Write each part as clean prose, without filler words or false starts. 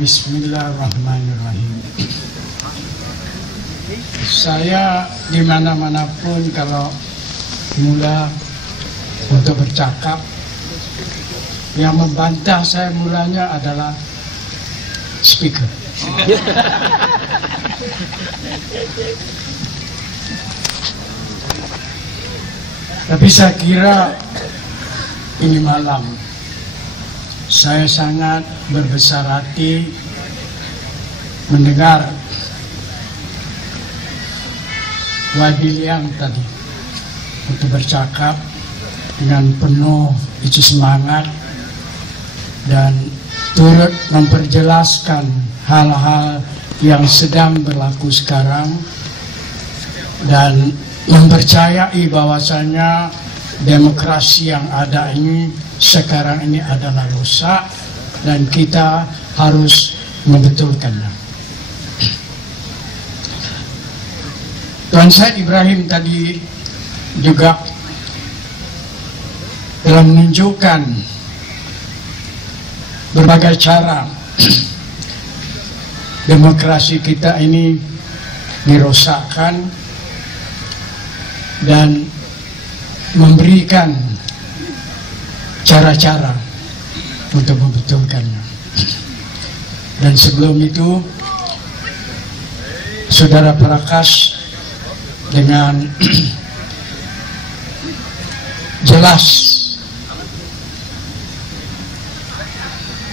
Bismillahirrahmanirrahim. Saya dimana-manapun kalau mula untuk bercakap, yang membantah saya mulanya adalah speaker. Tapi saya kira ini malam saya sangat berbesar hati mendengar Wabiliang tadi untuk bercakap dengan penuh isi semangat dan turut memperjelaskan hal-hal yang sedang berlaku sekarang dan mempercayai bahwasanya demokrasi yang ada ini sekarang ini adalah rusak dan kita harus membetulkannya. Tuan Said Ibrahim tadi juga telah menunjukkan berbagai cara demokrasi kita ini dirosakkan dan memberikan cara-cara untuk membetulkannya. Dan sebelum itu Saudara Prakas dengan jelas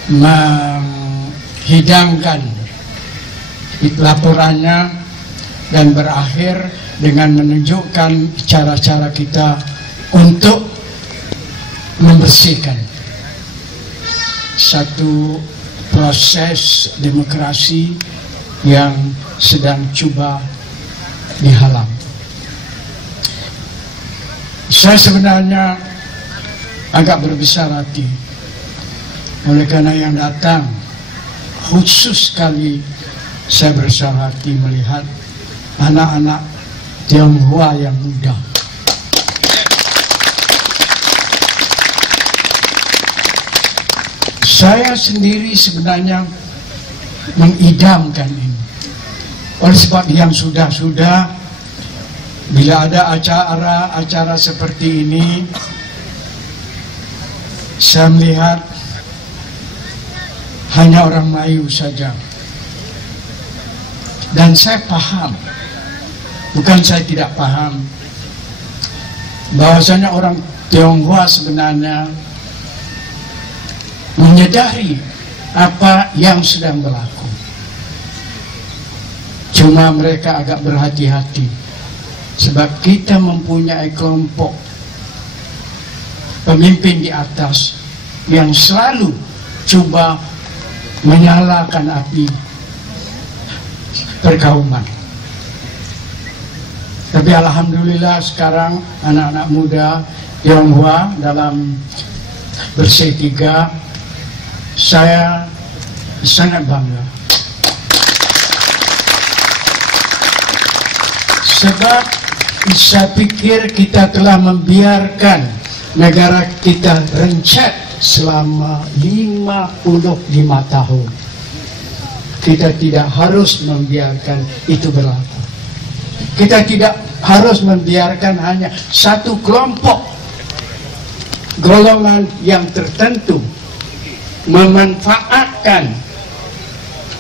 menghidangkan laporannya dan berakhir dengan menunjukkan cara-cara kita untuk membersihkan satu proses demokrasi yang sedang coba dihalang. Saya sebenarnya agak berbesar hati oleh karena yang datang, khusus sekali saya besar hati melihat anak-anak Tionghoa yang muda. Saya sendiri sebenarnya mengidamkan ini. Oleh sebab yang sudah-sudah, bila ada acara-acara seperti ini, saya melihat hanya orang Melayu saja. Dan saya paham, bukan saya tidak paham, bahwasanya orang Tionghoa sebenarnya menyadari apa yang sedang berlaku. Cuma mereka agak berhati-hati. Sebab kita mempunyai kelompok pemimpin di atas yang selalu coba menyalakan api perkauman. Tapi alhamdulillah sekarang anak-anak muda Tionghoa dalam Bersih 3, saya sangat bangga. Sebab saya pikir kita telah membiarkan negara kita rencet selama 55 tahun. Kita tidak harus membiarkan itu berlaku. Kita tidak harus membiarkan hanya satu kelompok golongan yang tertentu memanfaatkan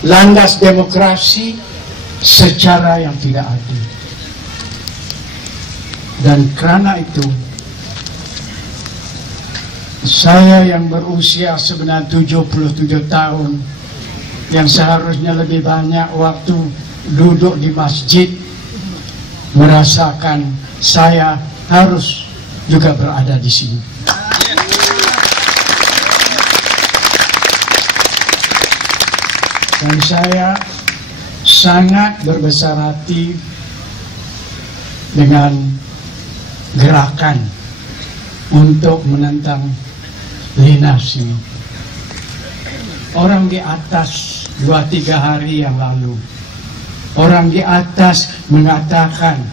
landas demokrasi secara yang tidak adil. Dan karena itu saya yang berusia sebenarnya 77 tahun, yang seharusnya lebih banyak waktu duduk di masjid, merasakan saya harus juga berada di sini. Dan saya sangat berbesar hati dengan gerakan untuk menentang linasi. Orang di atas 2-3 hari yang lalu, orang di atas mengatakan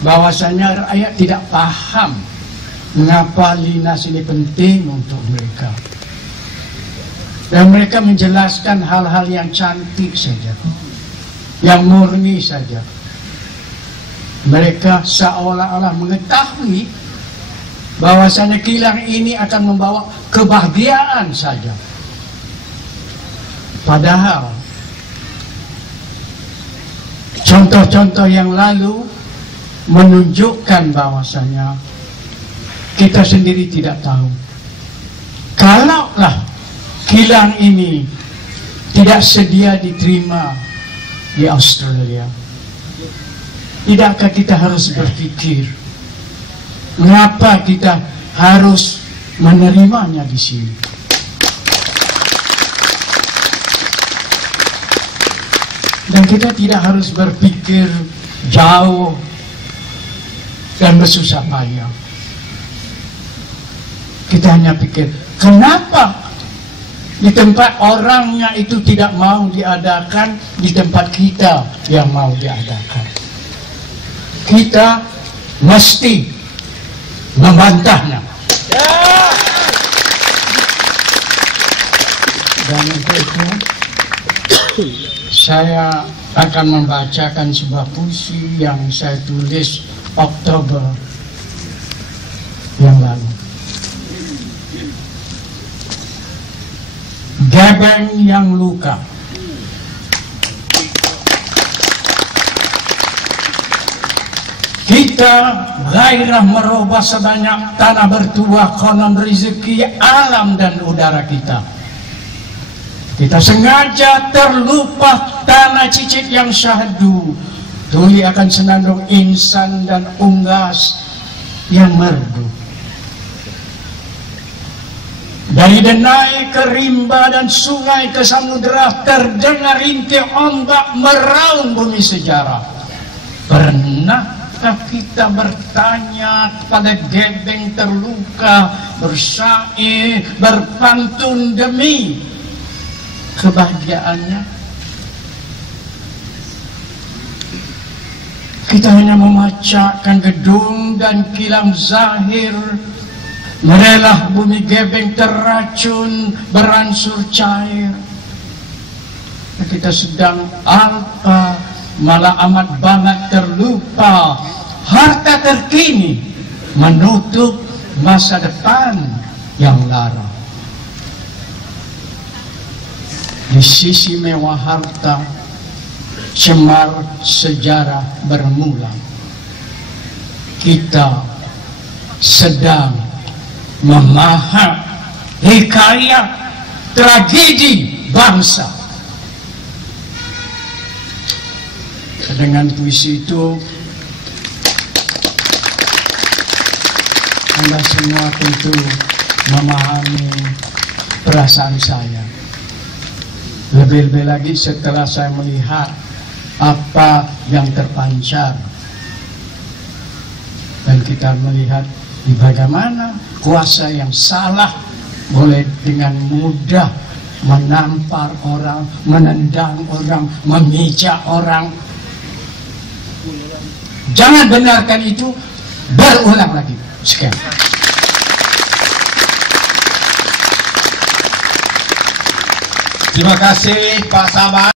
bahwasanya rakyat tidak paham mengapa linas ini penting untuk mereka. Dan mereka menjelaskan hal-hal yang cantik saja, yang murni saja. Mereka seolah-olah mengetahui bahwasanya kilang ini akan membawa kebahagiaan saja. Padahal contoh-contoh yang lalu menunjukkan bahwasanya kita sendiri tidak tahu. Kalaulah kilang ini tidak sedia diterima di Australia, tidakkah kita harus berpikir mengapa kita harus menerimanya di sini? Dan kita tidak harus berpikir jauh dan bersusah payah. Kita hanya pikir, kenapa di tempat orangnya itu tidak mau diadakan, di tempat kita yang mau diadakan? Kita mesti membantahnya. Dan untuk itu saya akan membacakan sebuah puisi yang saya tulis Oktober yang lalu. Gebeng yang luka. Kita gairah merubah sebanyak tanah bertuah konon rezeki alam dan udara kita. Kita sengaja terlupa tanah cicit yang syahdu, tuli akan senandung insan dan unggas yang merdu. Dari denai ke rimba dan sungai ke samudera terdengar rintih ombak meraung bumi sejarah. Pernahkah kita bertanya kepada gebeng terluka, bersyair, berpantun demi kebahagiaannya? Kita hanya memacakkan gedung dan kilang zahir, merelah bumi gebeng terracun beransur cair. Kita sedang alpa, malah amat banget terlupa harta terkini menutup masa depan yang lara. Di sisi mewah harta, cemar sejarah bermula. Kita sedang memaham hikayat tragedi bangsa. Dengan puisi itu Anda semua tentu memahami perasaan saya. Lebih-lebih lagi setelah saya melihat apa yang terpancar, dan kita melihat di bagaimana kuasa yang salah boleh dengan mudah menampar orang, menendang orang, memijak orang. Jangan benarkan itu berulang lagi. Sekian. Terima kasih Pak Samad.